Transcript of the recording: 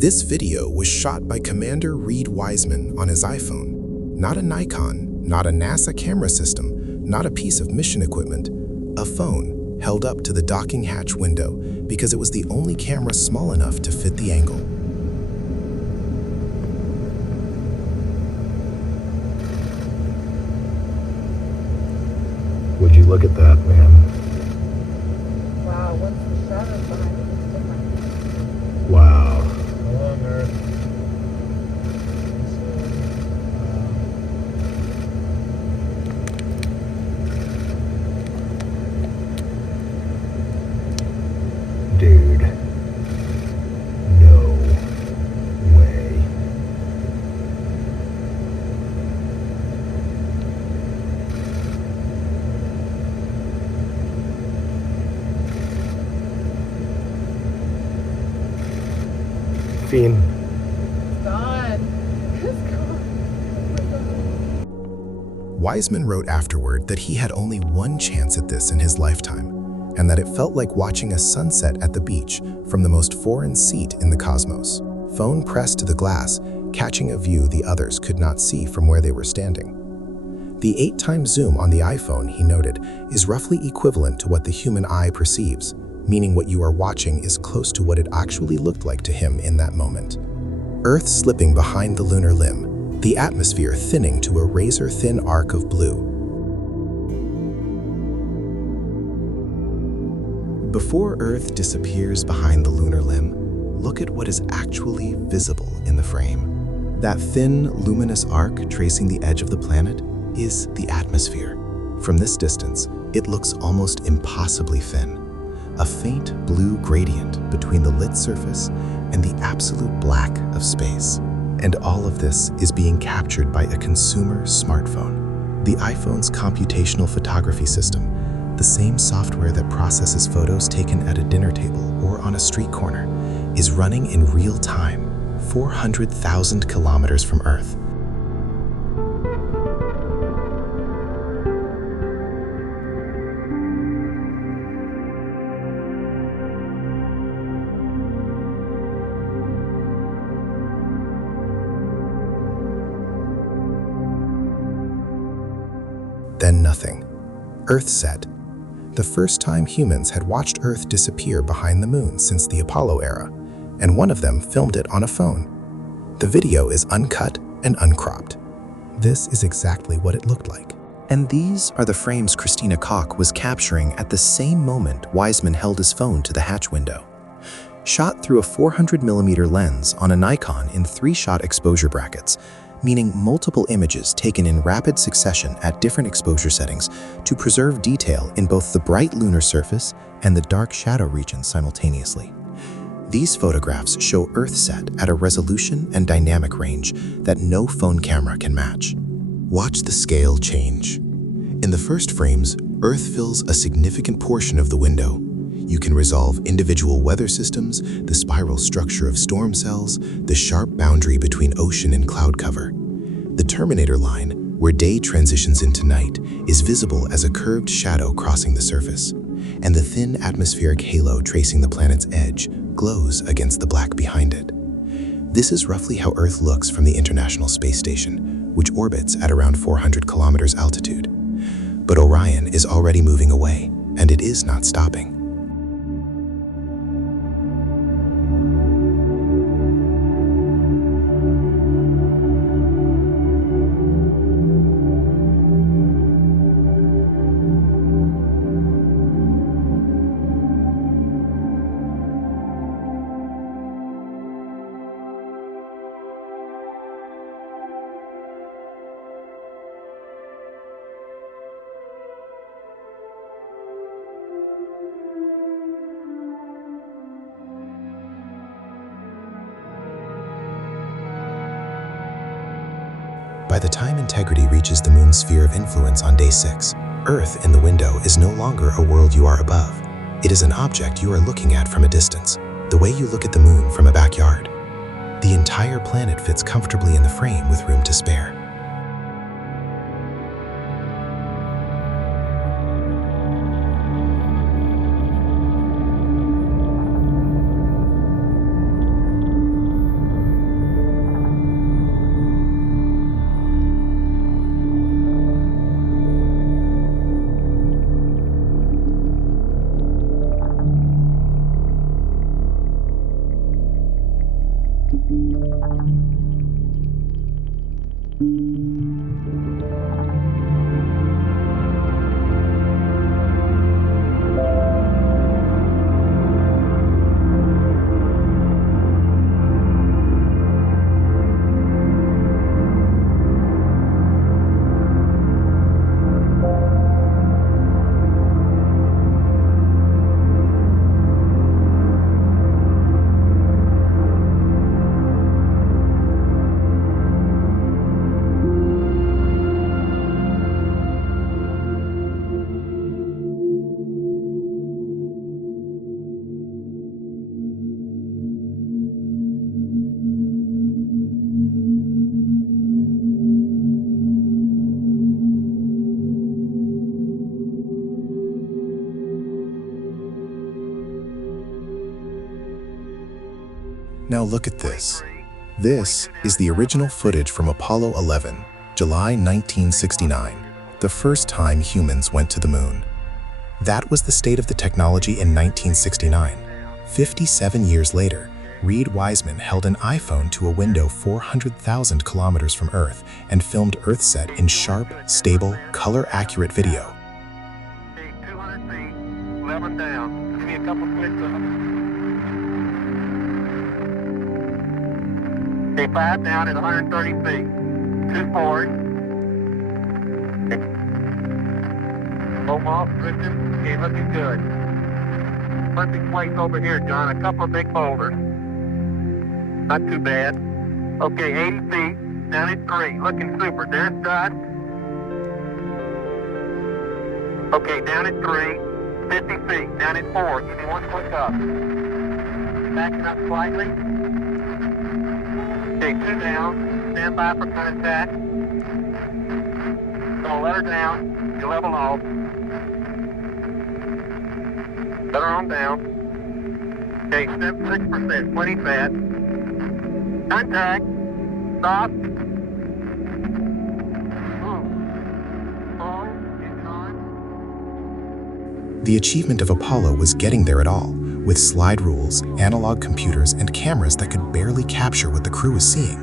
This video was shot by Commander Reid Wiseman on his iPhone. Not a Nikon, not a NASA camera system, not a piece of mission equipment. A phone held up to the docking hatch window because it was the only camera small enough to fit the angle. Would you look at that, man? Wow, once the shadow's behind it, it's different. Wow. Along Earth. Dude. No way. Fiend. Gone. It's gone. Oh my God. Wiseman wrote afterward that he had only one chance at this in his lifetime, and that it felt like watching a sunset at the beach from the most foreign seat in the cosmos. Phone pressed to the glass, catching a view the others could not see from where they were standing. The 8x zoom on the iPhone, he noted, is roughly equivalent to what the human eye perceives, meaning what you are watching is close to what it actually looked like to him in that moment. Earth slipping behind the lunar limb, the atmosphere thinning to a razor-thin arc of blue. Before Earth disappears behind the lunar limb, look at what is actually visible in the frame. That thin, luminous arc tracing the edge of the planet is the atmosphere. From this distance, it looks almost impossibly thin. A faint blue gradient between the lit surface and the absolute black of space. And all of this is being captured by a consumer smartphone. The iPhone's computational photography system, the same software that processes photos taken at a dinner table or on a street corner, is running in real time, 400,000 kilometers from Earth. Then nothing. Earthset. The first time humans had watched Earth disappear behind the moon since the Apollo era, and one of them filmed it on a phone. The video is uncut and uncropped. This is exactly what it looked like. And these are the frames Christina Koch was capturing at the same moment Wiseman held his phone to the hatch window. Shot through a 400mm lens on a Nikon in 3-shot exposure brackets, meaning multiple images taken in rapid succession at different exposure settings to preserve detail in both the bright lunar surface and the dark shadow regions simultaneously. These photographs show Earthset at a resolution and dynamic range that no phone camera can match. Watch the scale change. In the first frames, Earth fills a significant portion of the window. You can resolve individual weather systems, the spiral structure of storm cells, the sharp boundary between ocean and cloud cover. The Terminator line, where day transitions into night, is visible as a curved shadow crossing the surface, and the thin atmospheric halo tracing the planet's edge glows against the black behind it. This is roughly how Earth looks from the International Space Station, which orbits at around 400 kilometers altitude. But Orion is already moving away, and it is not stopping. By the time integrity reaches the moon's sphere of influence on day 6, Earth in the window is no longer a world you are above. It is an object you are looking at from a distance, the way you look at the moon from a backyard. The entire planet fits comfortably in the frame with room to spare. Now look at this. This is the original footage from Apollo 11, July 1969, the first time humans went to the moon. That was the state of the technology in 1969. 57 years later, Reid Wiseman held an iPhone to a window 400,000 kilometers from Earth and filmed Earthset in sharp, stable, color-accurate video. Okay, 200 feet, 11 down. Give me a couple clicks up. Okay, 5 down at 130 feet. 2 forward. Home off, Christian. Okay, looking good. Perfect place over here, John. A couple of big boulders. Not too bad. Okay, 80 feet. Down at 3. Looking super. There's Scott. Okay, down at 3. 50 feet. Down at 4. Give me 1 click up. Backing up slightly. Okay, 2 down. Stand by for contact. Gonna let her down. You level off. Let her on down. Okay, 6%, 20 fat. Contact. Stop. The achievement of Apollo was getting there at all, with slide rules, analog computers, and cameras that could barely capture what the crew was seeing.